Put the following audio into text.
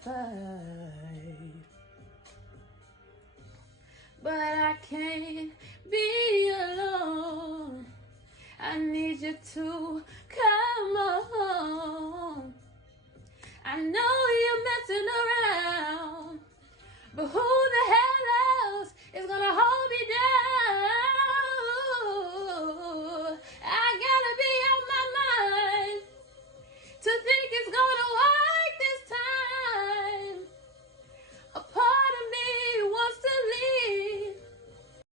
fight. But I can't be alone. I need you to